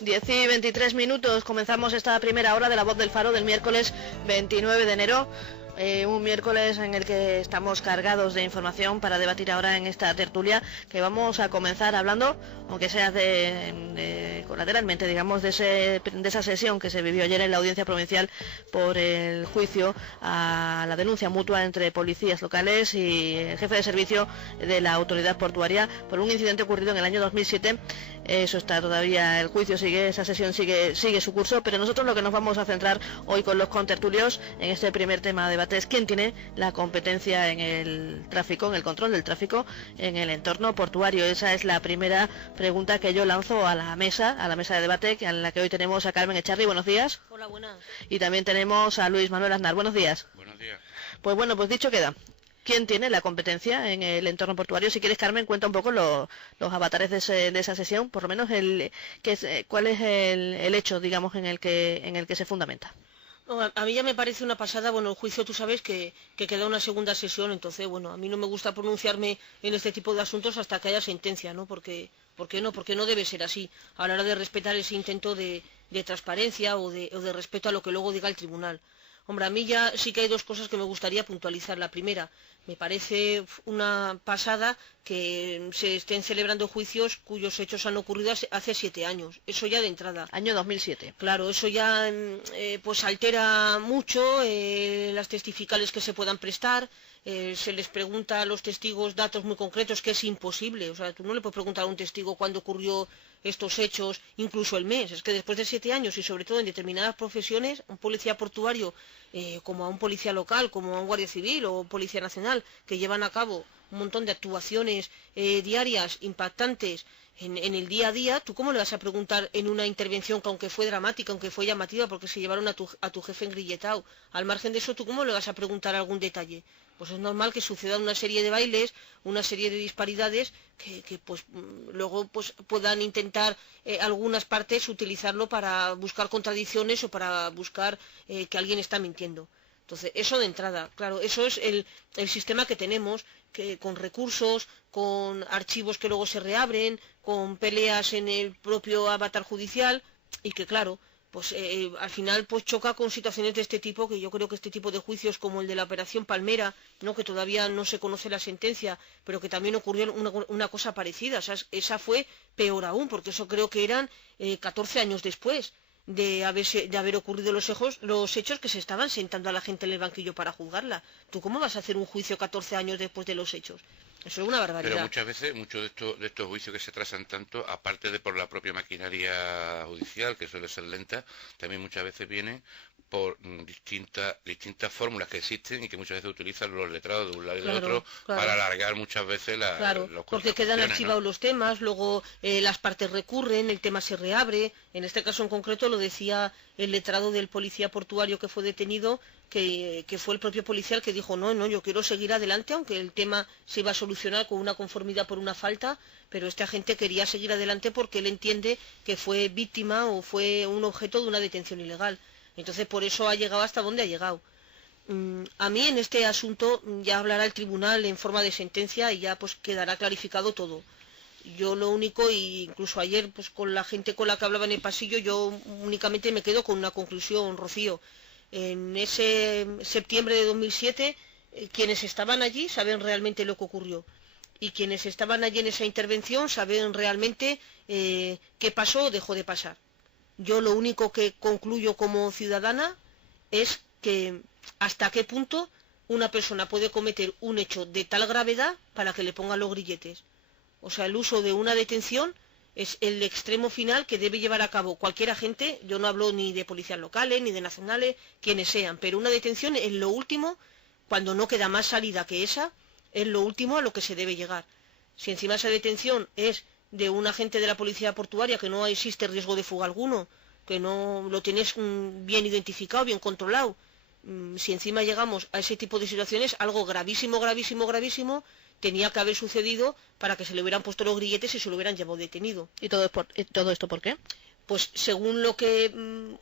10:23, comenzamos esta primera hora de La Voz del Faro del miércoles 29 de enero. Un miércoles en el que estamos cargados de información para debatir ahora en esta tertulia, que vamos a comenzar hablando, aunque sea colateralmente, digamos, de esa sesión que se vivió ayer en la Audiencia Provincial por el juicio a la denuncia mutua entre policías locales y el jefe de servicio de la autoridad portuaria por un incidente ocurrido en el año 2007. Eso está todavía, el juicio sigue, esa sesión sigue su curso, pero nosotros lo que nos vamos a centrar hoy con los contertulios en este primer tema de debate es quién tiene la competencia en el tráfico, en el control del tráfico en el entorno portuario. Esa es la primera pregunta que yo lanzo a la mesa de debate, en la que hoy tenemos a Carmen Echarri. Buenos días. Hola, buenas. Y también tenemos a Luis Manuel Aznar. Buenos días. Buenos días. Pues dicho queda. ¿Quién tiene la competencia en el entorno portuario? Si quieres, Carmen, cuenta un poco los avatares de esa sesión, por lo menos cuál es el hecho, digamos, en el que se fundamenta. No, a mí ya me parece una pasada, el juicio tú sabes que queda una segunda sesión, entonces, a mí no me gusta pronunciarme en este tipo de asuntos hasta que haya sentencia, ¿no? Porque no debe ser así, a la hora de respetar ese intento de transparencia o de respeto a lo que luego diga el tribunal. Hombre, a mí ya sí que hay dos cosas que me gustaría puntualizar. La primera, me parece una pasada que se estén celebrando juicios cuyos hechos han ocurrido hace 7 años. Eso ya de entrada. Año 2007. Claro, eso ya pues altera mucho las testificales que se puedan prestar. Se les pregunta a los testigos datos muy concretos, que es imposible. O sea, tú no le puedes preguntar a un testigo cuándo ocurrió estos hechos, incluso el mes. Es que después de 7 años y sobre todo en determinadas profesiones, un policía portuario, como a un policía local, como a un guardia civil o policía nacional, que llevan a cabo un montón de actuaciones diarias impactantes en el día a día, ¿tú cómo le vas a preguntar en una intervención que aunque fue dramática, aunque fue llamativa porque se llevaron a tu jefe engrilletado? Al margen de eso, ¿tú cómo le vas a preguntar algún detalle? Pues es normal que sucedan una serie de bailes, una serie de disparidades que pues luego pues puedan intentar algunas partes utilizarlo para buscar contradicciones o para buscar que alguien está mintiendo. Entonces, eso de entrada, claro, eso es el sistema que tenemos, que con recursos, con archivos que luego se reabren, con peleas en el propio avatar judicial, y que claro, pues al final pues choca con situaciones de este tipo, que yo creo que este tipo de juicios como el de la Operación Palmera, ¿no?, que todavía no se conoce la sentencia, pero que también ocurrió una cosa parecida. O sea, esa fue peor aún, porque eso creo que eran 14 años después de haber ocurrido los hechos, que se estaban sentando a la gente en el banquillo para juzgarla. ¿Tú cómo vas a hacer un juicio 14 años después de los hechos? Eso es una barbaridad. Pero muchas veces, muchos de estos juicios que se trazan tanto, aparte de por la propia maquinaria judicial, que suele ser lenta, también muchas veces viene por distintas fórmulas que existen y que muchas veces utilizan los letrados de un lado y del otro para alargar muchas veces los porque quedan archivados, ¿no?, los temas, luego las partes recurren, el tema se reabre. En este caso en concreto lo decía el letrado del policía portuario que fue detenido, que fue el propio policial el que dijo, no, yo quiero seguir adelante, aunque el tema se iba a solucionar con una conformidad por una falta, pero este agente quería seguir adelante porque él entiende que fue víctima o fue un objeto de una detención ilegal. Entonces por eso ha llegado hasta donde ha llegado. A mí en este asunto ya hablará el tribunal en forma de sentencia y ya pues quedará clarificado todo. Yo lo único, y incluso ayer pues con la gente con la que hablaba en el pasillo, yo únicamente me quedo con una conclusión, Rocío. En ese septiembre de 2007, quienes estaban allí saben realmente lo que ocurrió. Y quienes estaban allí en esa intervención saben realmente qué pasó o dejó de pasar. Yo lo único que concluyo como ciudadana es que hasta qué punto una persona puede cometer un hecho de tal gravedad para que le pongan los grilletes. O sea, el uso de una detención es el extremo final que debe llevar a cabo cualquier agente. Yo no hablo ni de policías locales, ni de nacionales, quienes sean, pero una detención es lo último, cuando no queda más salida que esa, es lo último a lo que se debe llegar. Si encima esa detención es de un agente de la policía portuaria, que no existe riesgo de fuga alguno, que no lo tienes bien identificado, bien controlado, si encima llegamos a ese tipo de situaciones, algo gravísimo tenía que haber sucedido para que se le hubieran puesto los grilletes y se lo hubieran llevado detenido. ¿Y todo esto por qué? Pues según lo que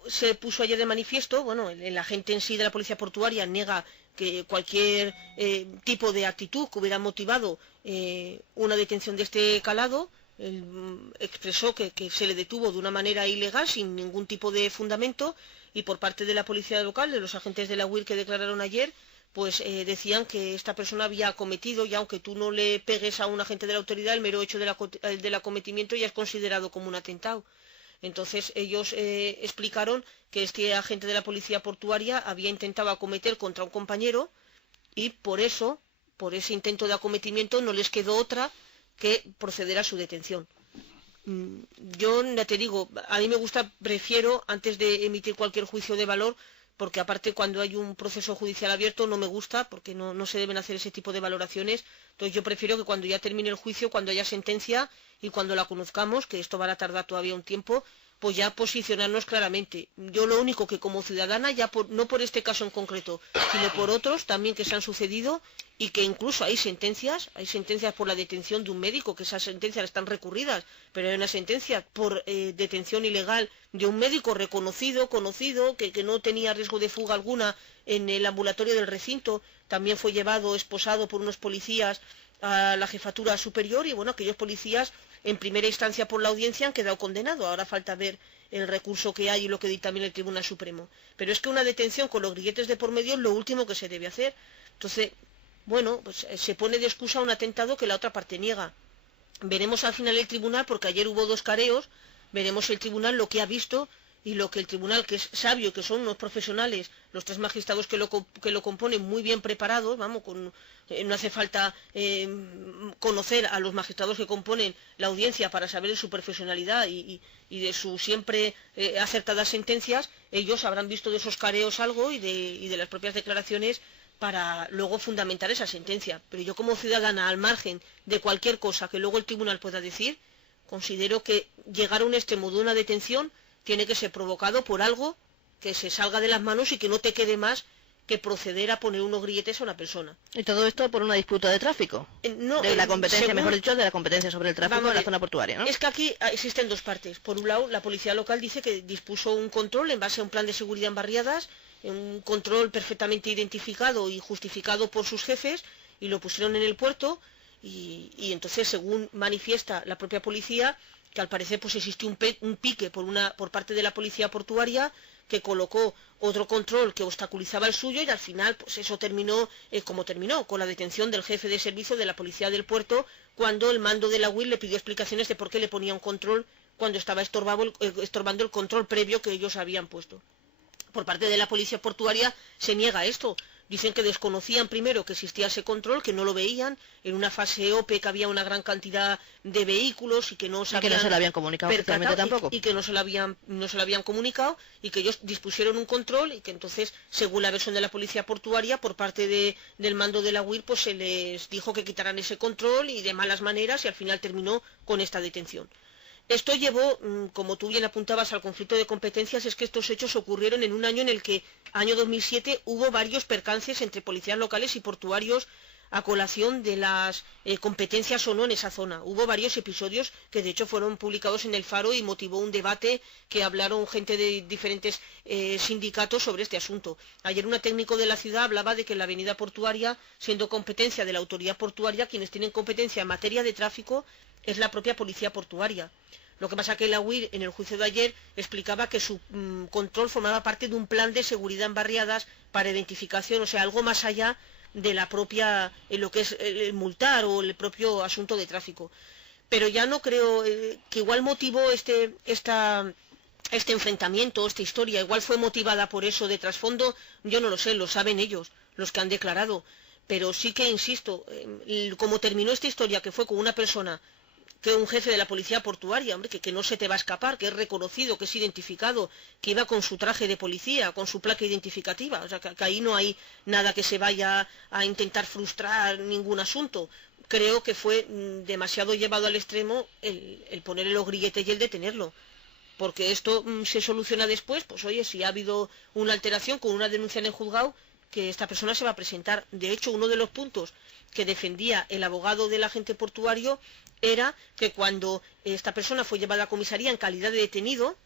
se puso ayer de manifiesto, el agente en sí de la policía portuaria niega que cualquier tipo de actitud que hubiera motivado una detención de este calado, Él expresó que se le detuvo de una manera ilegal, sin ningún tipo de fundamento, y por parte de la policía local, de los agentes de la UIR que declararon ayer, pues decían que esta persona había cometido, y aunque tú no le pegues a un agente de la autoridad, el mero hecho del acometimiento ya es considerado como un atentado. Entonces ellos explicaron que este agente de la policía portuaria había intentado acometer contra un compañero y por eso, por ese intento de acometimiento, no les quedó otra que proceder a su detención. Yo ya te digo, a mí me gusta, prefiero, antes de emitir cualquier juicio de valor, porque aparte cuando hay un proceso judicial abierto no me gusta, porque no se deben hacer ese tipo de valoraciones. Entonces yo prefiero que cuando ya termine el juicio, cuando haya sentencia y cuando la conozcamos, que esto va a tardar todavía un tiempo, pues ya posicionarnos claramente. Yo lo único que como ciudadana, no por este caso en concreto, sino por otros también que se han sucedido y que incluso hay sentencias por la detención de un médico, que esas sentencias están recurridas, pero hay una sentencia por detención ilegal de un médico reconocido, conocido, que no tenía riesgo de fuga alguna en el ambulatorio del recinto, también fue llevado, esposado por unos policías a la jefatura superior y bueno, aquellos policías en primera instancia por la audiencia han quedado condenados. Ahora falta ver el recurso que hay y lo que dictamina el Tribunal Supremo. Pero es que una detención con los grilletes de por medio es lo último que se debe hacer. Entonces, bueno, pues se pone de excusa un atentado que la otra parte niega. Veremos al final el tribunal, porque ayer hubo 2 careos, veremos el tribunal lo que ha visto y lo que el tribunal, que es sabio, que son unos profesionales, los 3 magistrados que lo componen muy bien preparados, vamos, no hace falta conocer a los magistrados que componen la audiencia para saber de su profesionalidad y de sus siempre acertadas sentencias. Ellos habrán visto de esos careos algo y de las propias declaraciones para luego fundamentar esa sentencia. Pero yo como ciudadana, al margen de cualquier cosa que luego el tribunal pueda decir, considero que llegar a un extremo de una detención tiene que ser provocado por algo que se salga de las manos y que no te quede más que proceder a poner unos grilletes a una persona. Y todo esto por una disputa de tráfico. De la competencia, mejor dicho, de la competencia sobre el tráfico en la zona portuaria, ¿no? Es que aquí existen 2 partes. Por un lado, la policía local dice que dispuso un control en base a un plan de seguridad en barriadas, un control perfectamente identificado y justificado por sus jefes, y lo pusieron en el puerto, y entonces, según manifiesta la propia policía, que al parecer pues existió un pique por parte de la policía portuaria, que colocó otro control que obstaculizaba el suyo, y al final pues eso terminó como terminó, con la detención del jefe de servicio de la policía del puerto, cuando el mando de la UIR le pidió explicaciones de por qué le ponía un control cuando estaba estorbando el control previo que ellos habían puesto. Por parte de la policía portuaria se niega esto. Dicen que desconocían primero que existía ese control, que no lo veían, en una fase OPE que había una gran cantidad de vehículos y que no se lo habían comunicado oficialmente tampoco. Y que no se lo habían comunicado, y que ellos dispusieron un control y que entonces, según la versión de la policía portuaria, por parte del mando de la UIR, pues se les dijo que quitaran ese control y de malas maneras, y al final terminó con esta detención. Esto llevó, como tú bien apuntabas, al conflicto de competencias. Es que estos hechos ocurrieron en un año en el que, año 2007, hubo varios percances entre policías locales y portuarios a colación de las competencias o no en esa zona. Hubo varios episodios que de hecho fueron publicados en El Faro y motivó un debate que hablaron gente de diferentes sindicatos sobre este asunto. Ayer un técnico de la ciudad hablaba de que en la avenida portuaria, siendo competencia de la autoridad portuaria, quienes tienen competencia en materia de tráfico es la propia policía portuaria. Lo que pasa que la UIR en el juicio de ayer explicaba que su control formaba parte de un plan de seguridad en barriadas para identificación, o sea, algo más allá de la propia, lo que es el multar o el propio asunto de tráfico. Pero ya no creo que igual motivó este enfrentamiento, esta historia, igual fue motivada por eso de trasfondo, yo no lo sé, lo saben ellos, los que han declarado. Pero sí que, insisto, como terminó esta historia, que fue con una persona, que un jefe de la policía portuaria, hombre, que no se te va a escapar, que es reconocido, que es identificado, que iba con su traje de policía, con su placa identificativa, o sea, que ahí no hay nada que se vaya a intentar frustrar ningún asunto. Creo que fue demasiado llevado al extremo el ponerle los grilletes y el detenerlo, porque esto se soluciona después. Pues oye, si ha habido una alteración con una denuncia en el juzgado, que esta persona se va a presentar. De hecho, uno de los puntos que defendía el abogado del agente portuario era que cuando esta persona fue llevada a comisaría en calidad de detenido,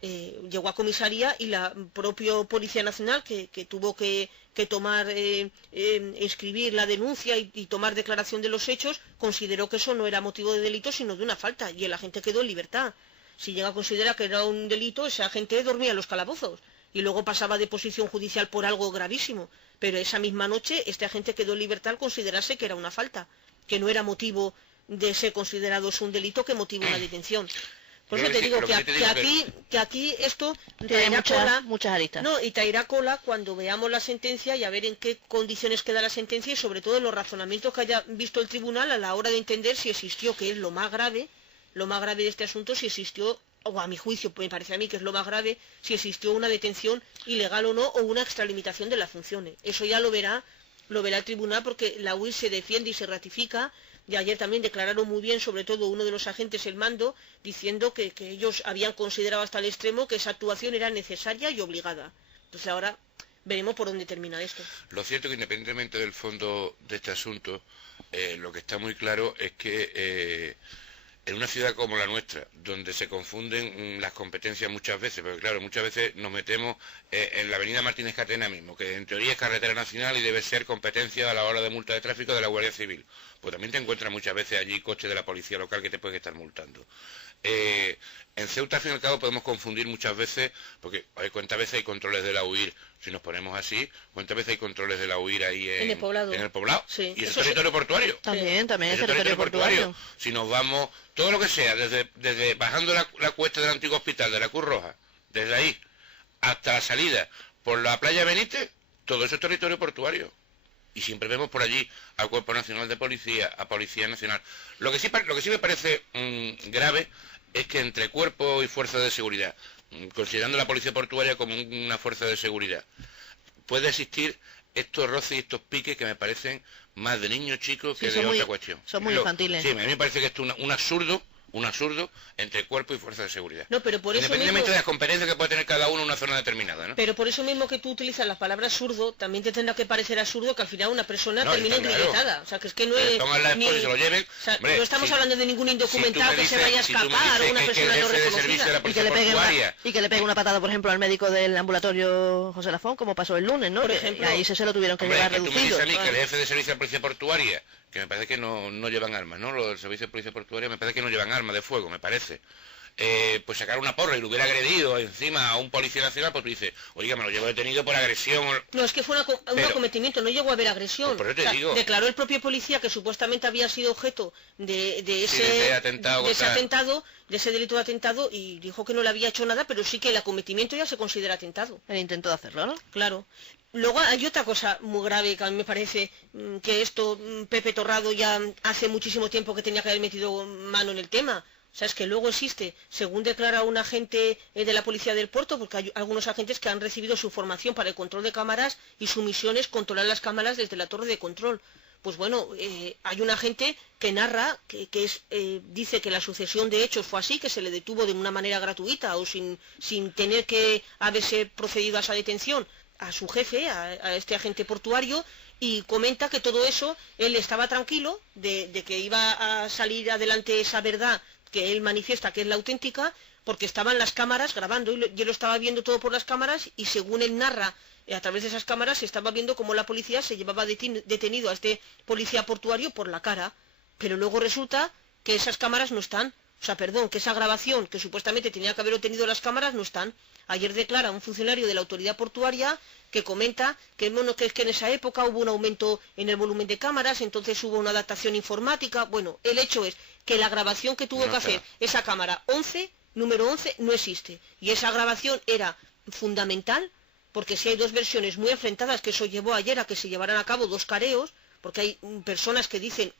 llegó a comisaría y la propia Policía Nacional, que tuvo que tomar, escribir la denuncia y tomar declaración de los hechos, consideró que eso no era motivo de delito, sino de una falta, y el agente quedó en libertad. Si llega a considerar que era un delito, ese agente dormía en los calabozos, y luego pasaba de posición judicial por algo gravísimo, pero esa misma noche este agente quedó en libertad al considerarse que era una falta, que no era motivo de ser considerado un delito que motiva una detención. Por eso te digo que aquí esto traerá muchas aristas. No, y traerá cola cuando veamos la sentencia y a ver en qué condiciones queda la sentencia y sobre todo en los razonamientos que haya visto el tribunal a la hora de entender si existió, que es lo más grave de este asunto, si existió, o a mi juicio me parece a mí que es lo más grave, si existió una detención ilegal o no, o una extralimitación de las funciones. Eso ya lo verá el tribunal, porque la UIR se defiende y se ratifica. Y ayer también declararon muy bien, sobre todo uno de los agentes, el mando, diciendo que ellos habían considerado hasta el extremo que esa actuación era necesaria y obligada. Entonces ahora veremos por dónde termina esto. Lo cierto es que independientemente del fondo de este asunto, lo que está muy claro es que en una ciudad como la nuestra, donde se confunden las competencias muchas veces, porque claro, muchas veces nos metemos en la avenida Martínez Catena mismo, que en teoría es carretera nacional y debe ser competencia a la hora de multa de tráfico de la Guardia Civil. Pues también te encuentras muchas veces allí coches de la policía local que te pueden estar multando. En Ceuta, al fin y al cabo, podemos confundir muchas veces, porque cuántas veces hay controles de la UIR, si nos ponemos así, cuántas veces hay controles de la UIR ahí en el poblado. Sí. Y es territorio portuario. También es territorio portuario. Si nos vamos, todo lo que sea, desde bajando la cuesta del antiguo hospital de la Cruz Roja, desde ahí hasta la salida por la playa Benítez, todo eso es territorio portuario. Y siempre vemos por allí al Cuerpo Nacional de Policía, a Policía Nacional. Lo que sí me parece grave es que entre cuerpo y fuerzas de seguridad, considerando la policía portuaria como una fuerza de seguridad, puede existir estos roces y estos piques que me parecen más de niños chicos que de otra cuestión. Son muy infantiles. Sí, a mí me parece que esto es un absurdo entre cuerpo y fuerza de seguridad. No, pero por eso independientemente mismo, de las competencias que pueda tener cada uno en una zona determinada, ¿no? Pero por eso mismo que tú utilizas la palabra absurdo, también te tendrá que parecer absurdo que al final una persona termine engrilletada. Claro. O sea, que es que no es... Se lo lleven. O sea, hombre, no estamos hablando de ningún indocumentado que se vaya a escapar o una persona no reconocida. Y que le pegue una patada, por ejemplo, al médico del ambulatorio José Lafón, como pasó el lunes, ¿no? Por ejemplo, ahí se lo tuvieron que llevar reducido. Tú me dices a mí que el jefe de servicio de la policía portuaria, que me parece que no llevan armas, ¿no? Los del servicio de policía portuaria me parece que no llevan armas de fuego, me parece. Pues sacar una porra y lo hubiera agredido encima a un policía nacional, pues tú dices, oiga, me lo llevo detenido por agresión. No, es que fue un acometimiento, no llegó a haber agresión. Pues por eso te digo. Declaró el propio policía que supuestamente había sido objeto de ese delito de atentado y dijo que no le había hecho nada, pero sí que el acometimiento ya se considera atentado. El intento de hacerlo, ¿no? Claro. Luego hay otra cosa muy grave que a mí me parece que esto Pepe Torrado ya hace muchísimo tiempo que tenía que haber metido mano en el tema. O sea, es que luego existe, según declara un agente de la policía del puerto, porque hay algunos agentes que han recibido su formación para el control de cámaras y su misión es controlar las cámaras desde la torre de control. Pues bueno, hay un agente que narra, dice que la sucesión de hechos fue así, que se le detuvo de una manera gratuita o sin tener que haberse procedido a esa detención a su jefe, a este agente portuario, y comenta que todo eso, él estaba tranquilo de que iba a salir adelante esa verdad que él manifiesta que es la auténtica, porque estaban las cámaras grabando y yo lo estaba viendo todo por las cámaras y según él narra, a través de esas cámaras se estaba viendo cómo la policía se llevaba detenido a este policía portuario por la cara, pero luego resulta que esas cámaras no están, o sea, perdón, que esa grabación que supuestamente tenía que haber obtenido las cámaras no están. Ayer declara un funcionario de la autoridad portuaria que comenta que, bueno, que es que en esa época hubo un aumento en el volumen de cámaras, entonces hubo una adaptación informática. Bueno, el hecho es que la grabación que tuvo que hacer esa cámara número 11, no existe. Y esa grabación era fundamental, porque si hay dos versiones muy enfrentadas, que eso llevó ayer a que se llevaran a cabo dos careos, porque hay personas que dicen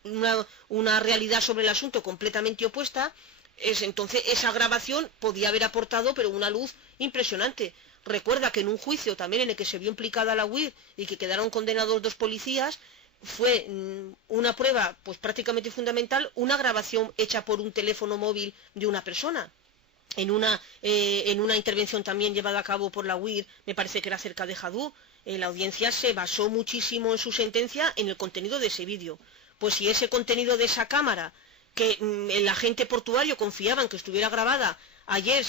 una realidad sobre el asunto completamente opuesta, entonces esa grabación podía haber aportado, pero una luz impresionante. Recuerda que en un juicio también en el que se vio implicada la UIR y que quedaron condenados 2 policías, fue una prueba pues prácticamente fundamental, una grabación hecha por un teléfono móvil de una persona. En una intervención también llevada a cabo por la UIR, me parece que era cerca de Jadú, la audiencia se basó muchísimo en su sentencia en el contenido de ese vídeo. Pues si ese contenido de esa cámara, que el agente portuario confiaba en que estuviera grabada, ayer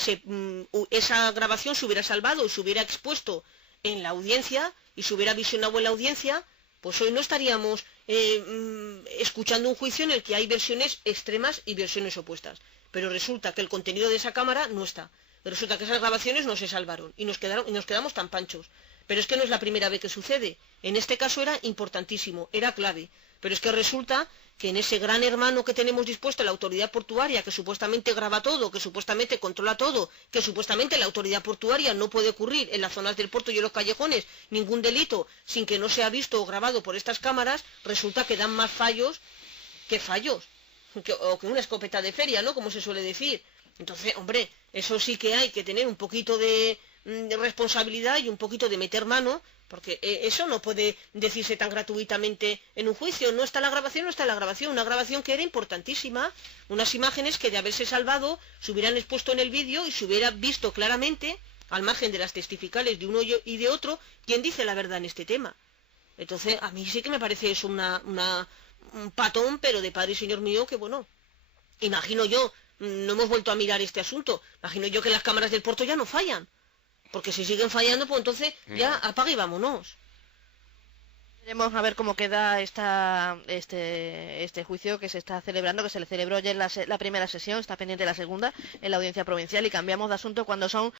esa grabación se hubiera salvado y se hubiera expuesto en la audiencia y se hubiera visionado en la audiencia, pues hoy no estaríamos escuchando un juicio en el que hay versiones extremas y versiones opuestas. Pero resulta que el contenido de esa cámara no está. Resulta que esas grabaciones no se salvaron y nos quedamos tan panchos. Pero es que no es la primera vez que sucede. En este caso era importantísimo, era clave. Pero es que resulta que en ese gran hermano que tenemos dispuesto, la autoridad portuaria, que supuestamente graba todo, que supuestamente controla todo, que supuestamente la autoridad portuaria no puede ocurrir en las zonas del puerto y en los callejones ningún delito sin que no sea visto o grabado por estas cámaras, resulta que dan más fallos que fallos, o que una escopeta de feria, ¿no? Como se suele decir. Entonces, hombre, eso sí que hay que tener un poquito de responsabilidad y un poquito de meter mano, porque eso no puede decirse tan gratuitamente en un juicio. No está la grabación, no está la grabación. Una grabación que era importantísima, unas imágenes que de haberse salvado se hubieran expuesto en el vídeo y se hubiera visto claramente, al margen de las testificales de uno y de otro, quién dice la verdad en este tema. Entonces, a mí sí que me parece eso un patón, pero de padre y señor mío, que bueno, imagino yo, no hemos vuelto a mirar este asunto, imagino yo que las cámaras del puerto ya no fallan. Porque si siguen fallando, pues entonces ya apaga y vámonos. Veremos a ver cómo queda este juicio que se está celebrando, que se le celebró ayer la primera sesión, está pendiente la segunda en la audiencia provincial, y cambiamos de asunto cuando son